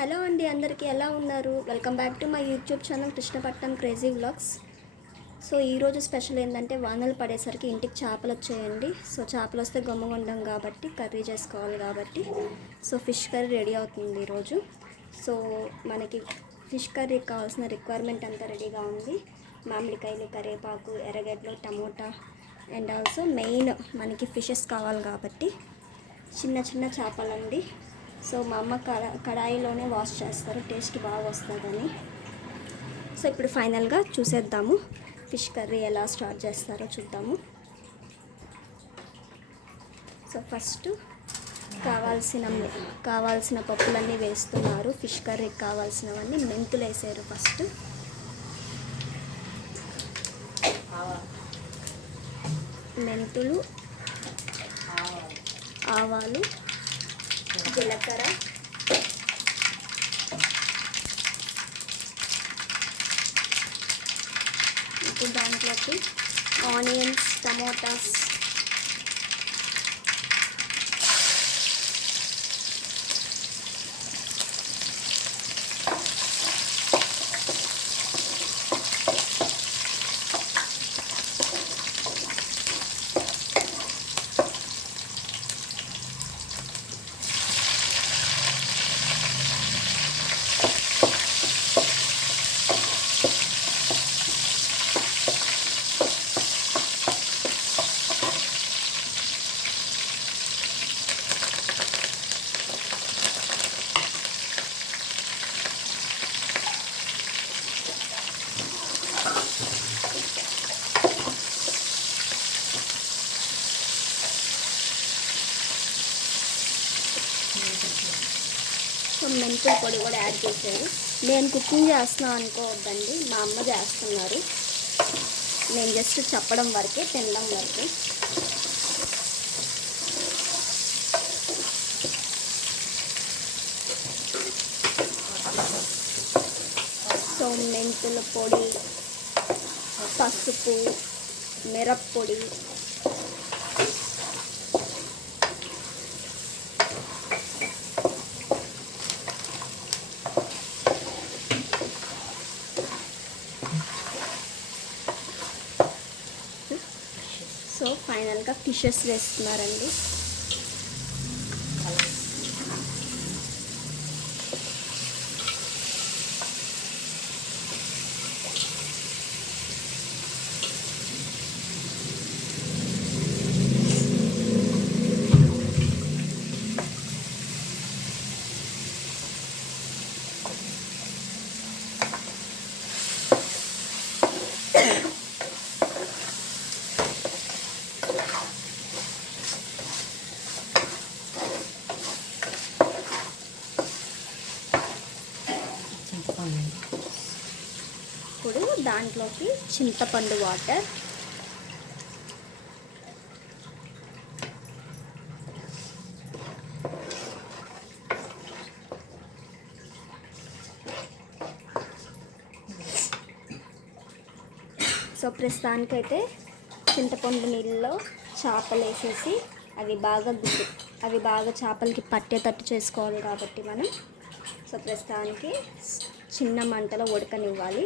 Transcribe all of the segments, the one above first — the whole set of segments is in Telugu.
హలో అండి, అందరికీ ఎలా ఉన్నారు? Welcome back to my YouTube channel Krishnapatnam crazy vlogs. So ఈరోజు స్పెషల్ ఏంటంటే వానలు పడేసరికి ఇంటికి చేపలు వచ్చాయండి. సో చేపలు వస్తే గమ్ముగా ఉండం కాబట్టి కర్రీ చేసుకోవాలి కాబట్టి సో ఫిష్ కర్రీ రెడీ అవుతుంది ఈరోజు. సో మనకి ఫిష్ కర్రీకి కావాల్సిన రిక్వైర్మెంట్ అంతా రెడీగా ఉంది. మామిడికాయలు, కరివేపాకు, ఎర్రగడ్డలు, టమోటా అండ్ ఆల్సో మెయిన్ మనకి ఫిషెస్ కావాలి కాబట్టి చిన్న చిన్న చేపలండి. సో మా అమ్మ కడాయిలోనే వాష్ చేస్తారు, టేస్ట్ బాగా వస్తుందని. సో ఇప్పుడు ఫైనల్గా చూసేద్దాము ఫిష్ కర్రీ ఎలా స్టార్ట్ చేస్తారో చూద్దాము. సో ఫస్ట్ కావాల్సిన పప్పులన్నీ వేస్తున్నారు. ఫిష్ కర్రీకి కావాల్సినవన్నీ మెంతులు వేసారు. ఫస్ట్ మెంతులు, ఆవాలు, జీలకర్ర, ఇప్పుడు దాంట్లోకి ఆనియన్స్, టమోటాస్, మెంతుల పొడి కూడా యాడ్ చేశారు. నేను కుకింగ్ చేస్తున్నాను అనుకోవద్దండి, మా అమ్మ చేస్తున్నారు. నేను జస్ట్ చెప్పడం వరకే, తినడం వరకే. సో మెంతుల పొడి, పసుపు, మిరప్పొడి, సో ఫైనల్గా ఫిషెస్ వేస్తున్నారండి. ఇప్పుడు దాంట్లోకి చింతపండు వాటర్, సో ప్రస్తుతానికైతే చింతపండు నీళ్ళలో చేపలు వేసేసి అవి బాగా చేపలకి పట్టేటట్టు చేసుకోవాలి కాబట్టి మనం సో ప్రస్తుతానికి చిన్న మంటలో ఉడకనివ్వాలి.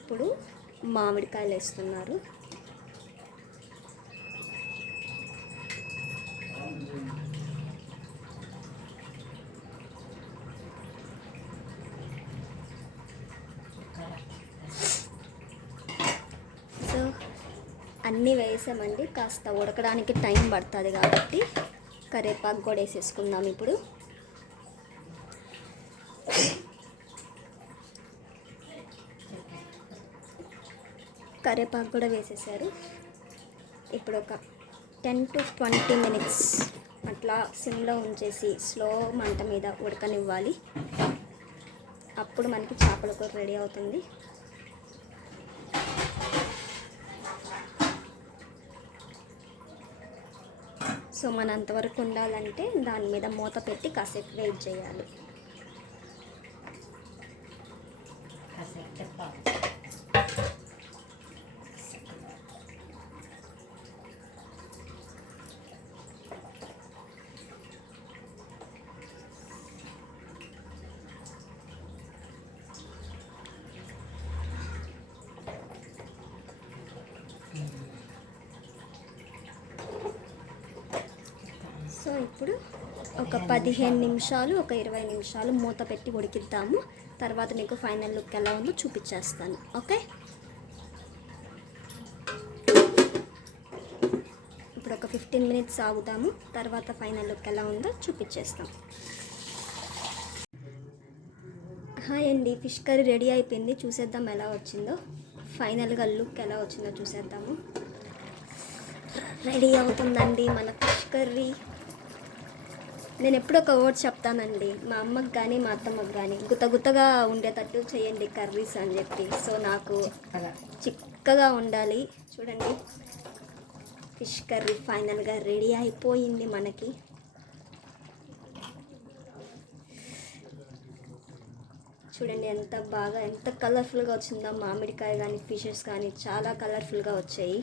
ఇప్పుడు మామిడికాయలు వేస్తున్నారు. సో అన్నీ వేసామండి, కాస్త ఉడకడానికి టైం పడుతుంది కాబట్టి కరివేపాకు కూడా వేసేసుకుందాం. ఇప్పుడు కరివేపాకు కూడా వేసేసారు. ఇప్పుడు ఒక 10 to 20 minutes అట్లా సిమ్లో ఉంచేసి స్లో మంట మీద ఉడకనివ్వాలి. అప్పుడు మనకి చేపల కూర రెడీ అవుతుంది. సో మన అంతవరకు ఉండాలంటే దాని మీద మూత పెట్టి కాసేపు వెయిట్ చేయాలి. సో ఇప్పుడు ఒక 15 నిమిషాలు, ఒక 20 నిమిషాలు మూత పెట్టి ఉడికిద్దాము. తర్వాత మీకు ఫైనల్ లుక్ ఎలా ఉందో చూపించేస్తాను. ఓకే, ఇప్పుడు ఒక 15 మినిట్స్ ఆగుతాము. తర్వాత ఫైనల్ లుక్ ఎలా ఉందో చూపించేస్తాం. హాయ్ అండి, ఫిష్ కర్రీ రెడీ అయిపోయింది. చూసేద్దాం ఎలా వచ్చిందో. ఫైనల్గా లుక్ ఎలా వచ్చిందో చూసేద్దాము. రెడీ అవుతుందండి మన ఫిష్ కర్రీ. నేను ఎప్పుడు ఒక వర్డ్ చెప్తానండి, మా అమ్మకి కానీ మా అత్తమ్మకి కానీ గుత్తగా ఉండేటట్టు చేయండి కర్రీస్ అని చెప్పి. సో నాకు చిక్కగా ఉండాలి. చూడండి, ఫిష్ కర్రీ ఫైనల్గా రెడీ అయిపోయింది మనకి. చూడండి ఎంత బాగా, ఎంత కలర్ఫుల్గా వచ్చిందో. మామిడికాయ కానీ ఫిషెస్ కానీ చాలా కలర్ఫుల్గా వచ్చాయి.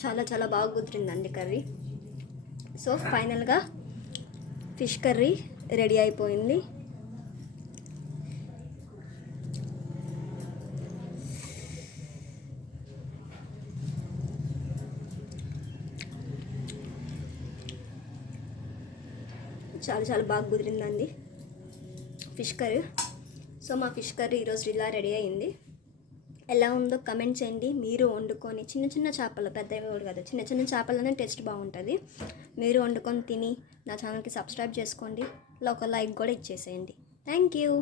చాలా చాలా బాగా కుదిరిందండి కర్రీ. సో ఫైనల్గా ఫిష్ కర్రీ రెడీ అయిపోయింది. చాలా చాలా బాగా కుదిరిందండి ఫిష్ కర్రీ. సో మా ఫిష్ కర్రీ ఈరోజు ఇలా రెడీ అయింది. ఎలా ఉందో కమెంట్ చేయండి. మీరు వండుకొని చిన్న చిన్న చేపలు, పెద్దవి కూడా కాదు, చిన్న చిన్న చేపలనే టేస్ట్ బాగుంటుంది. మీరు వండుకొని తిని నా ఛానల్కి సబ్స్క్రైబ్ చేసుకోండి. ఒక లైక్ కూడా ఇచ్చేసేయండి. Thank you.